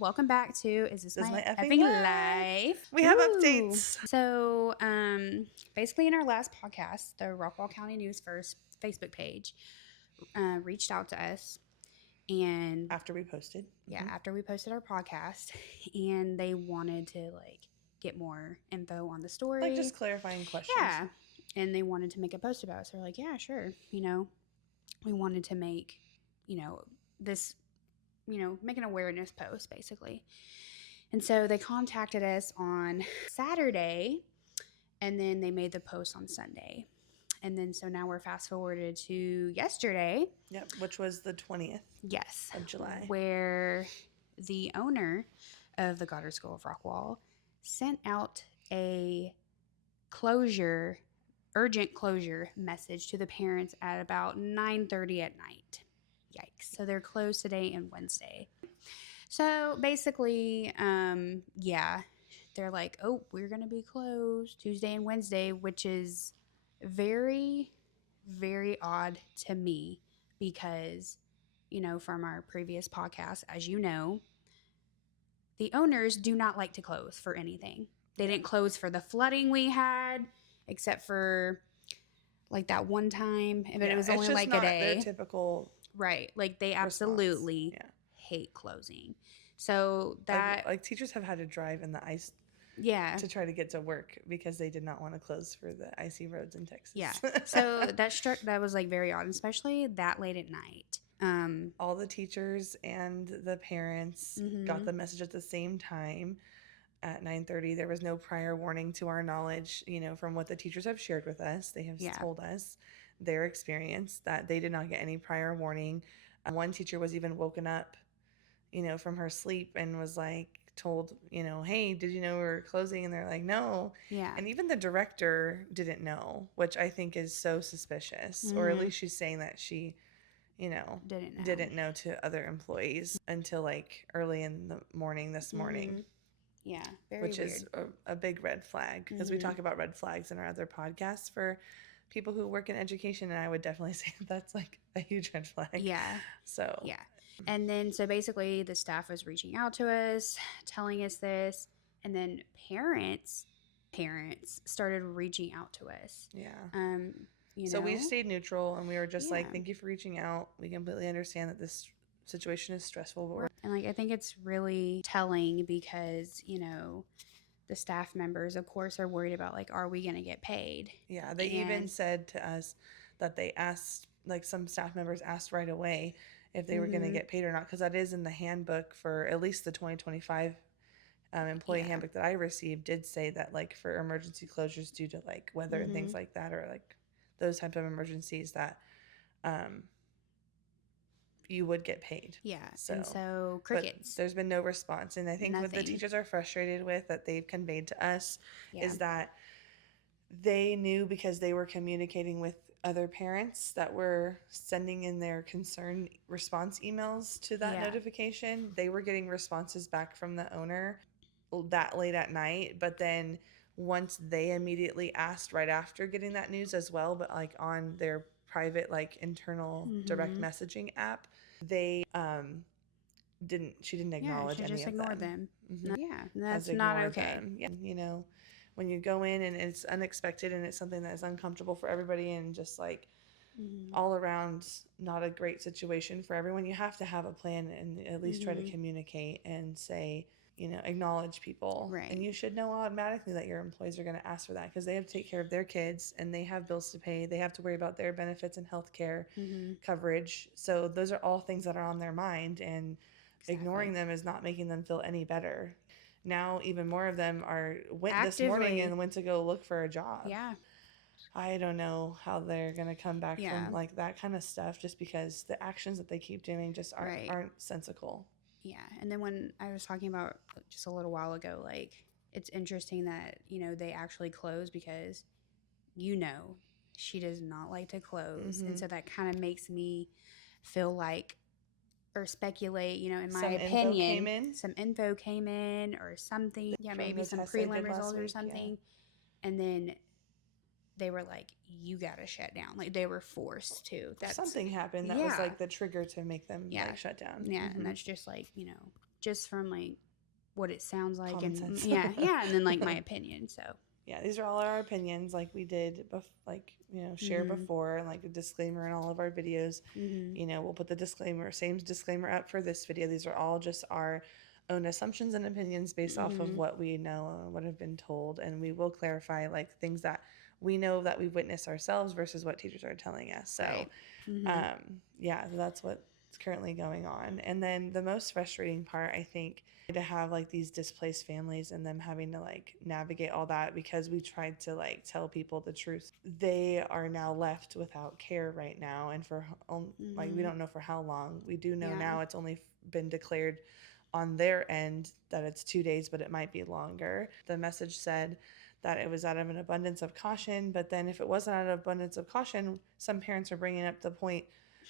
welcome back to Is This My Effing Life? We have Ooh. updates. So, basically in our last podcast, the Rockwall County News First Facebook page reached out to us. And after we posted. After we posted our podcast, and they wanted to get more info on the story. Like just clarifying questions. Yeah. And they wanted to make a post about it. So we're like, yeah, sure. We wanted to make, this, make an awareness post basically. And so they contacted us on Saturday, and then they made the post on Sunday. And then so now we're fast forwarded to yesterday. Yep, which was the 20th. Yes. Of July. Where the owner of the Goddard School of Rockwall sent out a urgent closure message to the parents at about 9:30 at night. Yikes. So they're closed today and Wednesday. So basically, they're like, oh, we're going to be closed Tuesday and Wednesday, which is very, very odd to me because, from our previous podcast, as you know, the owners do not like to close for anything. They didn't close for the flooding we had, except for like that one time, but it was only like a day. Their typical right. Like they absolutely hate closing. So that like teachers have had to drive in the ice to try to get to work because they did not want to close for the icy roads in Texas. Yeah. So that was like very odd, especially that late at night. All the teachers and the parents got the message at the same time at 9:30. There was no prior warning to our knowledge, from what the teachers have shared with us. They have told us their experience that they did not get any prior warning. One teacher was even woken up, from her sleep and was like told, hey, did you know we were closing? And they're like, no. Yeah. And even the director didn't know, which I think is so suspicious. Or at least she's saying that she didn't know to other employees until like early in the morning this morning. Yeah, very which weird. Is a big red flag because we talk about red flags in our other podcasts for people who work in education, and I would definitely say that's like a huge red flag. Yeah. So yeah. And then so basically the staff was reaching out to us, telling us this, and then parents started reaching out to us. Yeah. So we stayed neutral, and we were just like, thank you for reaching out. We completely understand that this situation is stressful. And I think it's really telling because, the staff members, of course, are worried about are we going to get paid? Yeah. They even said to us that they asked, some staff members asked right away if they were going to get paid or not. Cause that is in the handbook for at least the 2025 employee handbook that I received did say that for emergency closures due to weather and things like that, or those types of emergencies that, you would get paid. Yeah. So crickets. But there's been no response. And I think what the teachers are frustrated with that they've conveyed to us is that they knew because they were communicating with other parents that were sending in their concern response emails to that notification. They were getting responses back from the owner that late at night. But then once they immediately asked right after getting that news as well, but on their private internal direct messaging app, they she didn't acknowledge she any just of ignored them. No, that's not okay. Yeah, when you go in and it's unexpected and it's something that is uncomfortable for everybody and just all around not a great situation for everyone, you have to have a plan and at least try to communicate and say, acknowledge people. Right. And you should know automatically that your employees are going to ask for that because they have to take care of their kids and they have bills to pay. They have to worry about their benefits and healthcare coverage. So those are all things that are on their mind, and ignoring them is not making them feel any better. Now, even more of them went this morning and went to go look for a job. Yeah. I don't know how they're going to come back from that kind of stuff just because the actions that they keep doing just aren't sensical. Yeah. And then when I was talking about just a little while ago, it's interesting that, they actually close because, she does not like to close. And so that kind of makes me feel or speculate, in my opinion, some info came in or something. Yeah, maybe some prelim results or something. Yeah. And then they were like, you got to shut down. They were forced to. Something happened that was the trigger to make them shut down. Yeah. And that's just just from like what it sounds like, Common and sense. yeah, and then like my opinion. So yeah, these are all our opinions, like we did, share before, and like a disclaimer in all of our videos. We'll put the same disclaimer up for this video. These are all just our own assumptions and opinions based off of what we know and what have been told, and we will clarify like things that we know that we've witnessed ourselves versus what teachers are telling us. So, right. yeah, that's what's currently going on. And then the most frustrating part, I think, to have like these displaced families and them having to like navigate all that, because we tried to like tell people the truth. They are now left without care right now, and for like we don't know for how long. We do know now it's only been declared on their end that it's 2 days, but it might be longer. The message said that it was out of an abundance of caution, but then if it wasn't out of abundance of caution, some parents are bringing up the point,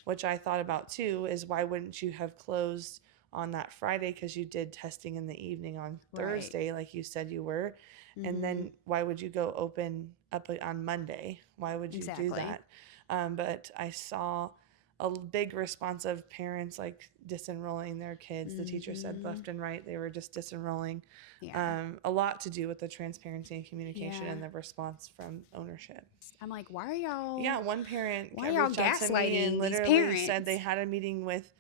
which I thought about too, is why wouldn't you have closed on that Friday, because you did testing in the evening on Thursday, like you said you were, and then why would you go open up on Monday? Why would you do that? But I saw a big response of parents like disenrolling their kids. The teacher said left and right they were just disenrolling. A lot to do with the transparency and communication and the response from ownership. I'm like, why are y'all? Yeah, one parent why y'all reached out to me and gaslighting these literally parents? said they had a meeting with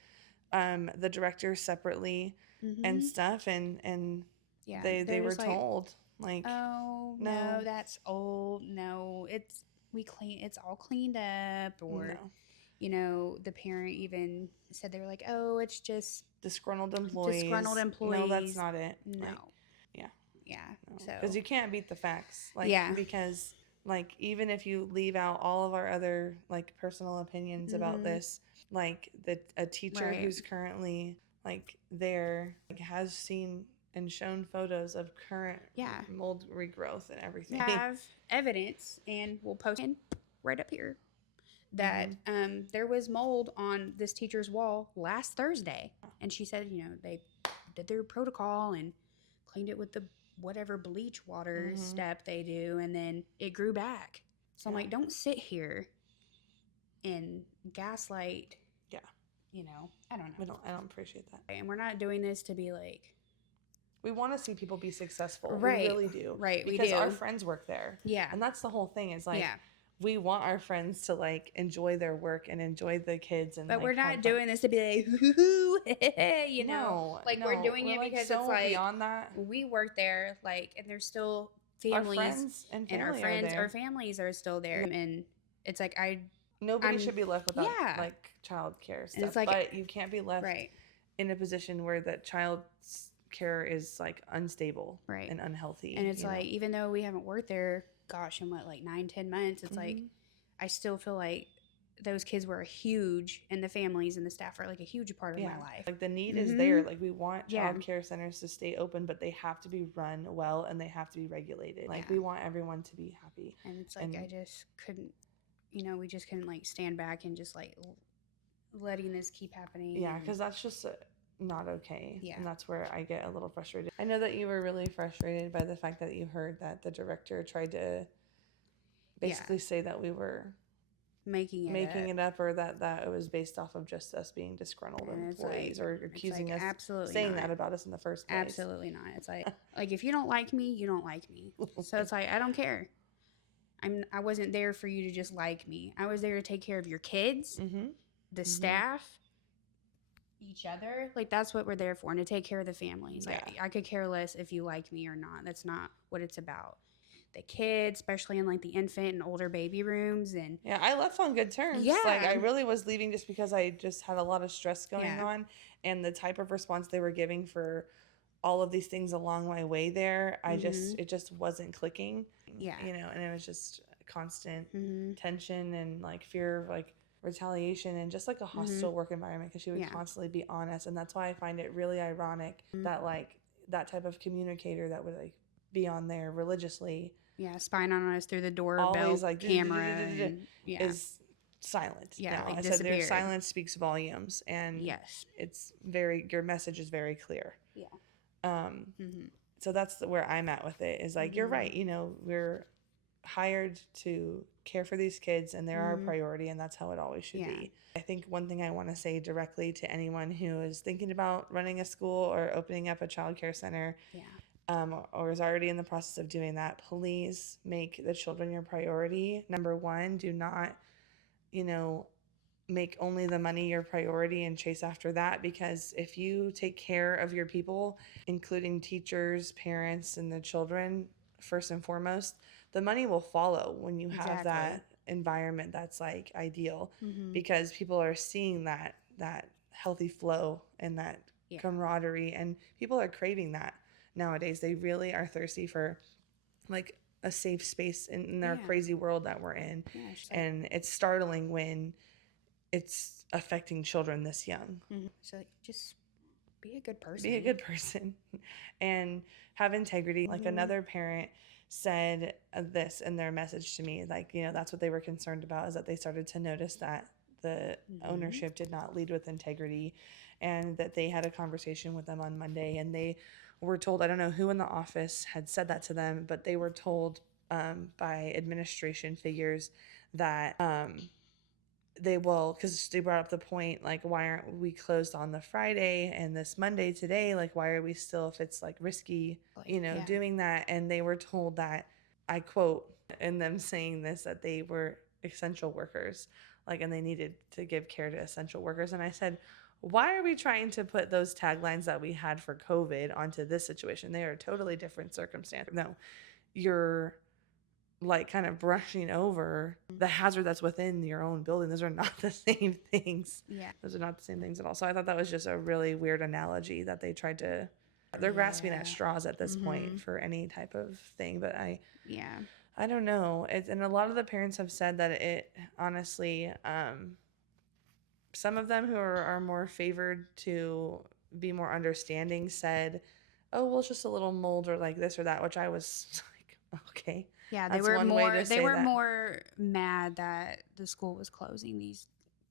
the director separately and stuff, and they were told like, oh no, that's old. No, it's all cleaned up. Or the parent even said, they were like, oh, it's just disgruntled employees. No, that's not it. No. Like, yeah. No. So because you can't beat the facts. Like, because like even if you leave out all of our other like personal opinions about this, like a teacher who's currently like there, like, has seen and shown photos of current mold regrowth and everything. We have evidence, and we'll post it right up here, that there was mold on this teacher's wall last Thursday, and she said they did their protocol and cleaned it with the whatever bleach water step they do, and then it grew back. So I'm like, don't sit here and gaslight. I don't know. I don't appreciate that. And we're not doing this to be like, we want to see people be successful. Right. We really do. Right. Because our friends work there. Yeah. And that's the whole thing, is like, we want our friends to like enjoy their work and enjoy the kids. And but like, we're not doing this to be like, we're doing it like, because so it's like, beyond that, we work there, like, and there's still families, our friends and our friends, our families are still there, and it's like nobody should be left without like child care stuff. It's like, but you can't be left in a position where that child's care is like unstable and unhealthy. And it's like, even though we haven't worked there, gosh, in what, like 9-10 months, it's like, I still feel like those kids were huge, and the families and the staff are like a huge part of my life. Like, the need is there. Like, we want child care centers to stay open, but they have to be run well and they have to be regulated. Like, we want everyone to be happy. And it's like, I just couldn't, we just couldn't like stand back and just like letting this keep happening. Yeah, because that's just not okay. Yeah. And that's where I get a little frustrated. I know that you were really frustrated by the fact that you heard that the director tried to basically say that we were making it up, or that it was based off of just us being disgruntled employees, or accusing us, saying that about us in the first place. Absolutely not. It's like, if you don't like me, you don't like me. So it's like, I don't care. I wasn't there for you to just like me. I was there to take care of your kids, the staff, each other. Like, that's what we're there for, and to take care of the families. I could care less if you like me or not. That's not what it's about. The kids, especially in like the infant and older baby rooms, and I left on good terms. Like, I really was leaving just because I just had a lot of stress going on, and the type of response they were giving for all of these things along my way there, it just wasn't clicking. And it was just constant tension and like fear of like retaliation and just like a hostile work environment, because she would constantly be on us. And that's why I find it really ironic that like that type of communicator that would like be on there religiously, spying on us through the doorbell, always like camera, is silent. Like, I said their silence speaks volumes, and it's your message is very clear. So that's where I'm at with it, is like, you're right, hired to care for these kids, and they're our priority, and that's how it always should be. I think one thing I want to say directly to anyone who is thinking about running a school or opening up a child care center, or is already in the process of doing that, please make the children your priority. Number one, do not, make only the money your priority and chase after that, because if you take care of your people, including teachers, parents, and the children, first and foremost, the money will follow when you have that environment that's like ideal, because people are seeing that healthy flow and that camaraderie, and people are craving that nowadays. They really are thirsty for like a safe space in their crazy world that we're in. And it's startling when it's affecting children this young. So just be a good person. Be a good person and have integrity. Like another parent said this in their message to me, like, that's what they were concerned about, is that they started to notice that the ownership did not lead with integrity, and that they had a conversation with them on Monday, and they were told, I don't know who in the office had said that to them, but they were told by administration figures that because they brought up the point, like, why aren't we closed on the Friday and this Monday today? Like, why are we still, if it's like risky, doing that? And they were told that, I quote, in them saying this, that they were essential workers, like, and they needed to give care to essential workers. And I said, why are we trying to put those taglines that we had for COVID onto this situation? They are totally different circumstances. No, you're like kind of brushing over the hazard that's within your own building. Those are not the same things. Those are not the same things at all. So I thought that was just a really weird analogy that they tried to, they're grasping at straws at this point for any type of thing. But I don't know. And a lot of the parents have said that it honestly, some of them who are more favored to be more understanding said, oh, well, it's just a little mold or like this or that, which I was like, okay. Yeah, they were more mad that the school was closing these.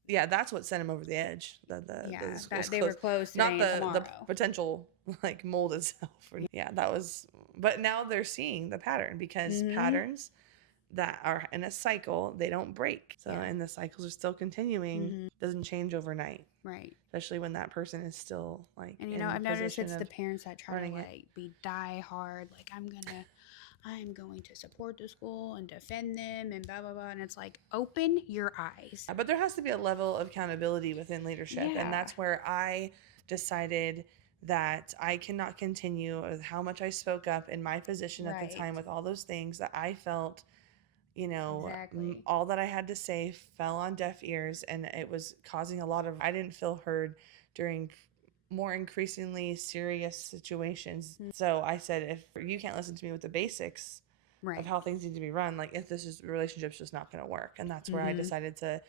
Yeah, that's what sent them over the edge. The that they were closed today, not the potential like mold itself. That was. But now they're seeing the pattern, because patterns that are in a cycle, they don't break. So and the cycles are still continuing. Doesn't change overnight. Right. Especially when that person is still like. And I've noticed it's the parents that try to like be die hard, like I'm going to support the school and defend them and blah, blah, blah. And it's like, open your eyes. But there has to be a level of accountability within leadership. And that's where I decided that I cannot continue with how much I spoke up in my position at the time, with all those things that I felt, all that I had to say fell on deaf ears. And it was causing I didn't feel heard during more increasingly serious situations. So I said, if you can't listen to me with the basics of how things need to be run, like, if this is relationship's just not going to work. And that's where I decided to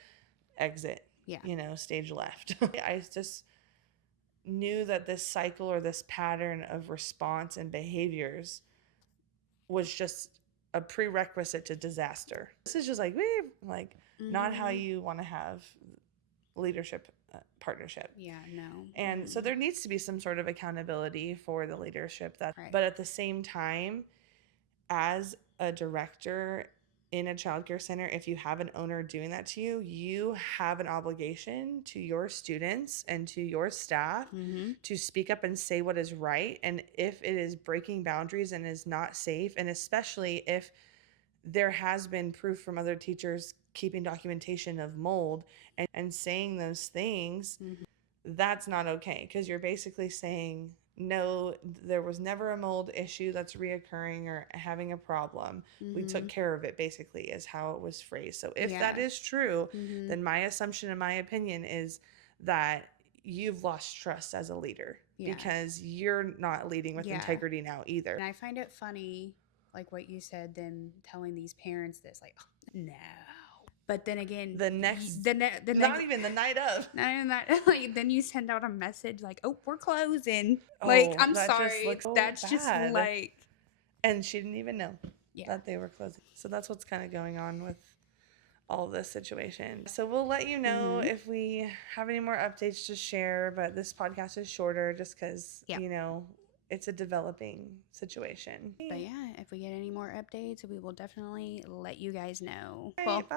exit, stage left. I just knew that this cycle or this pattern of response and behaviors was just a prerequisite to disaster. This is just like, not how you want to have leadership partnership. And so there needs to be some sort of accountability for the leadership but at the same time, as a director in a childcare center, if you have an owner doing that to you, you have an obligation to your students and to your staff to speak up and say what is right. And if it is breaking boundaries and is not safe, and especially if there has been proof from other teachers keeping documentation of mold and saying those things, that's not okay, because you're basically saying, no, there was never a mold issue that's reoccurring or having a problem. We took care of it, basically, is how it was phrased. So if that is true, then my assumption and my opinion is that you've lost trust as a leader, because you're not leading with integrity now either. And I find it funny, like what you said, them telling these parents this, like, no. But then again, not even the night of. Not even that. Like, then you send out a message like, "Oh, we're closing." Like, I'm sorry. That's just like. And she didn't even know that they were closing. So that's what's kind of going on with all this situation. So we'll let you know if we have any more updates to share. But this podcast is shorter just because, it's a developing situation. But yeah, if we get any more updates, we will definitely let you guys know. All Well, right, bye.